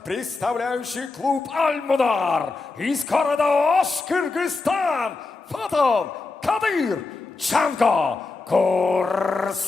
представляющий клуб «Аль-Мудар» из города Ош-Кыргызстан, Фатон Кадыр Джанго Курстан.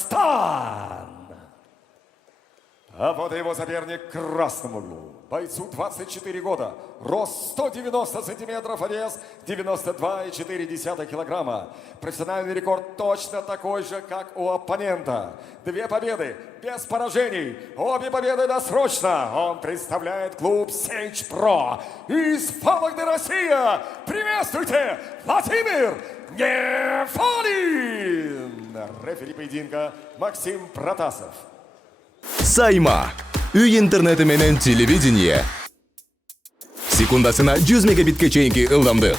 А вот и его соперник в красном углу. Бойцу 24 года, рост 190 сантиметров, а вес 92,4 килограмма. Профессиональный рекорд точно такой же, как у оппонента. 2 победы без поражений. Обе победы досрочно. Он представляет клуб Сейч Про из Вологды, Россия. Приветствуйте, Владимир Нефалин. Рефери поединка Максим Протасов. Сайма. Үй интернети менен телевидение. Секундасына 100 мегабитке чейинки ылдамдык.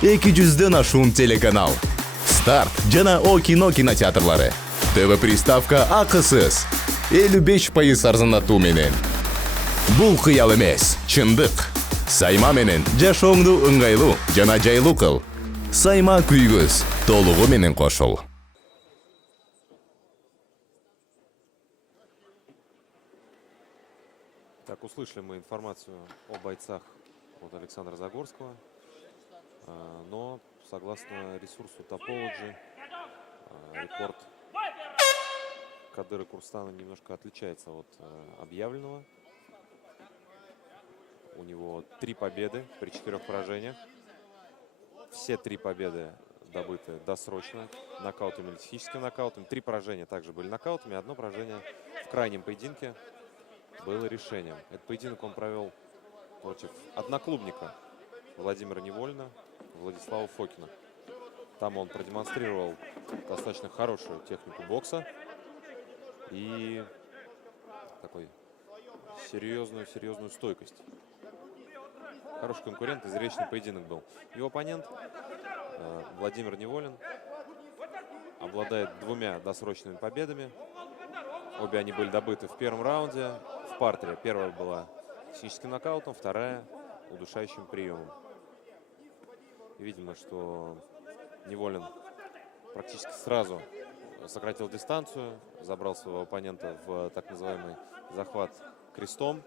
200дөн ашуун телеканал. Старт жана О кино кинотеатрлары. ТВ приставка акысыз. 55% арзандатуу менен. Бул кыял эмес, чындык. Сайма менен жашооңду ыңгайлуу жана жайлуу кыл. Сайма күйгөз толугу менен кошул. Так, услышали мы информацию о бойцах от Александра Загорского, но согласно ресурсу Topology, рекорд Кадыра Курстана немножко отличается от объявленного. У него 3 победы при 4 поражениях. Все 3 победы добыты досрочно нокаутами или техническим нокаутом. 3 поражения также были нокаутами, 1 поражение в крайнем поединке было решением. Этот поединок он провел против одноклубника Владимира Неволина, Владислава Фокина. Там он продемонстрировал достаточно хорошую технику бокса и такой серьезную стойкость. Хороший конкурент и зрелищный поединок был. Его оппонент Владимир Неволин обладает 2 досрочными победами. Обе они были добыты в первом раунде. В партере. Первая была техническим нокаутом, вторая удушающим приемом. И видимо, что Неволин практически сразу сократил дистанцию, забрал своего оппонента в так называемый захват крестом,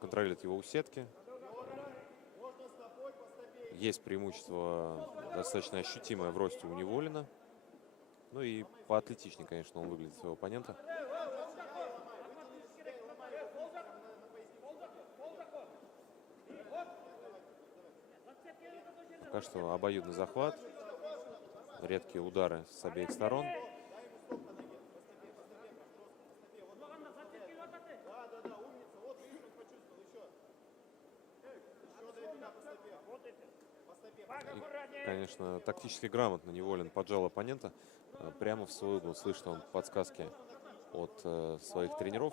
контролирует его у сетки. Есть преимущество достаточно ощутимое в росте у Неволина. Ну и поатлетичнее, конечно, он выглядит своего оппонента. Пока что обоюдный захват, редкие удары с обеих сторон. И, конечно, тактически грамотно Неволин поджал оппонента прямо в свой угол. Слышит он подсказки от своих тренеров.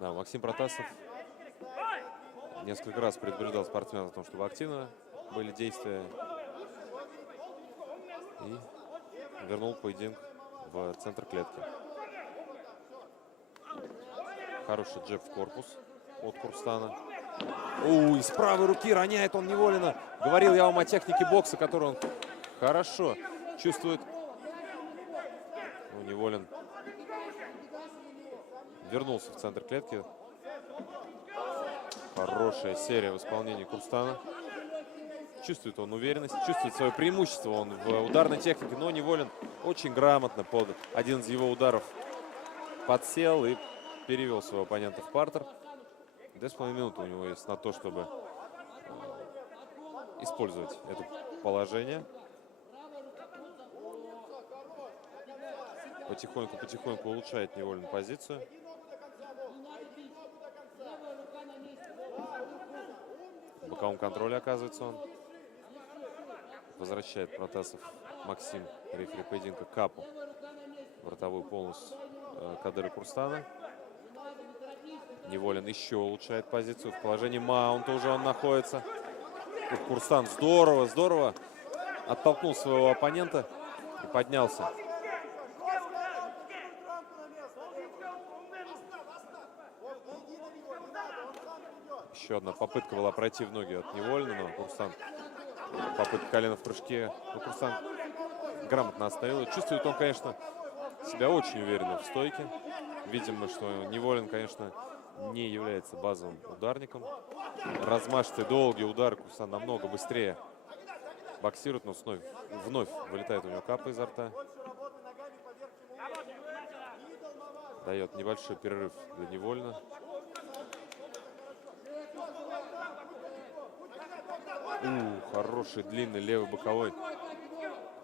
Да, Максим Протасов несколько раз предупреждал спортсменов о том, чтобы активно были действия. И вернул поединок в центр клетки. Хороший джеб в корпус от Курстана. Из правой руки роняет он Неволина. Говорил я вам о технике бокса, которую он хорошо чувствует. Неволин вернулся в центр клетки. Хорошая серия в исполнении Курстана. Чувствует он уверенность, чувствует свое преимущество он в ударной технике. Но Неволин очень грамотно под один из его ударов подсел и перевел своего оппонента в партер. 2,5 минуты у него есть на то, чтобы использовать это положение. Потихоньку улучшает Неволин позицию. В боковом контроле оказывается он. Возвращает Протасов Максим, рефери поединка, капу в ротовую полость Кадыра Курстана. Неволин еще улучшает позицию. В положении маунта уже он находится. Тут Курстан здорово оттолкнул своего оппонента и поднялся. Еще одна попытка была пройти в ноги от Неволина, но Курстан, попытка колена в прыжке, но Курстан грамотно остановил. Чувствует он, конечно, себя очень уверенно в стойке. Видим мы, что Неволин, конечно, не является базовым ударником. Размашистый долгий удар Курсан намного быстрее боксирует, но вновь вылетает у него капа изо рта. Дает небольшой перерыв для Неволина. Хороший длинный левый боковой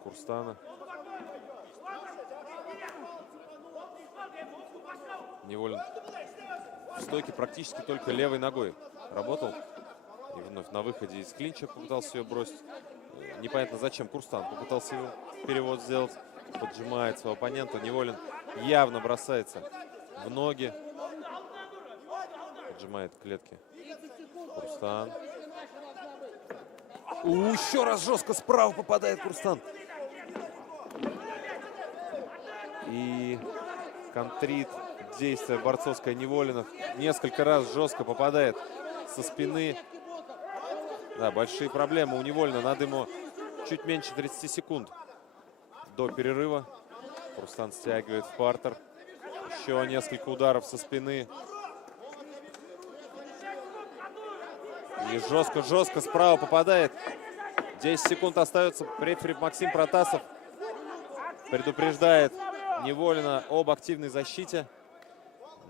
Курстана. Неволин в стойке практически только левой ногой работал. И вновь на выходе из клинча попытался ее бросить. Непонятно зачем Курстан попытался его перевод сделать. Поджимает своего оппонента. Неволин явно бросается в ноги. Поджимает клетки Курстан. Еще раз жестко справа попадает Курстан. И контрит действие борцовское Неволина. Несколько раз жестко попадает со спины. Да, большие проблемы у Неволина. Надо ему чуть меньше 30 секунд до перерыва. Курстан стягивает в партер. Еще несколько ударов со спины. И жестко справа попадает. 10 секунд остается. Рефери Максим Протасов предупреждает Неволина об активной защите.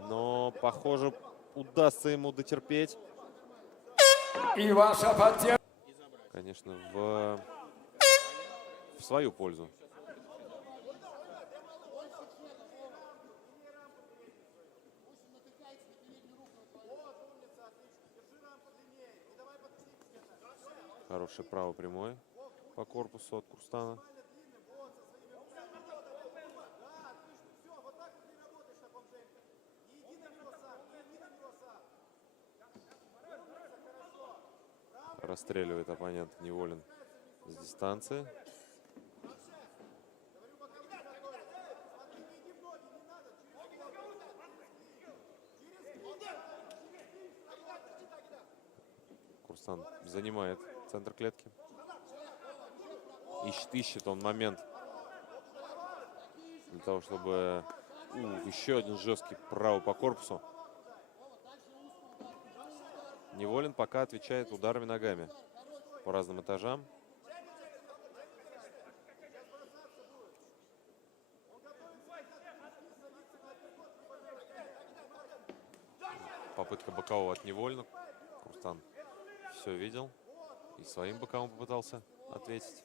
Но, похоже, удастся ему дотерпеть. И ваша поддержка. Конечно, в свою пользу. Хорошее право прямое по корпусу от Курстана. Расстреливает оппонент Неволин с дистанции. Курстан занимает центр клетки. Ищет он момент для того, чтобы... еще один жесткий право по корпусу. Неволин пока отвечает ударами ногами по разным этажам. Попытка бокового от Неволина. Курстан все видел и своим боковым попытался ответить.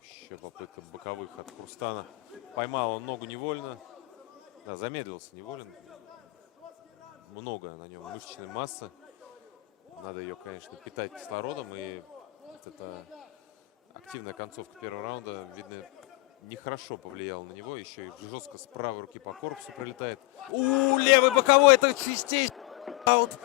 Еще попытка боковых от Курстана. Поймал он ногу Неволина. Да, замедлился Неволин. Много на нем мышечной массы. Надо ее, конечно, питать кислородом. И вот эта активная концовка первого раунда, видно, нехорошо повлияла на него. Еще и жестко с правой руки по корпусу прилетает. Левый боковой, это чистейший раунд.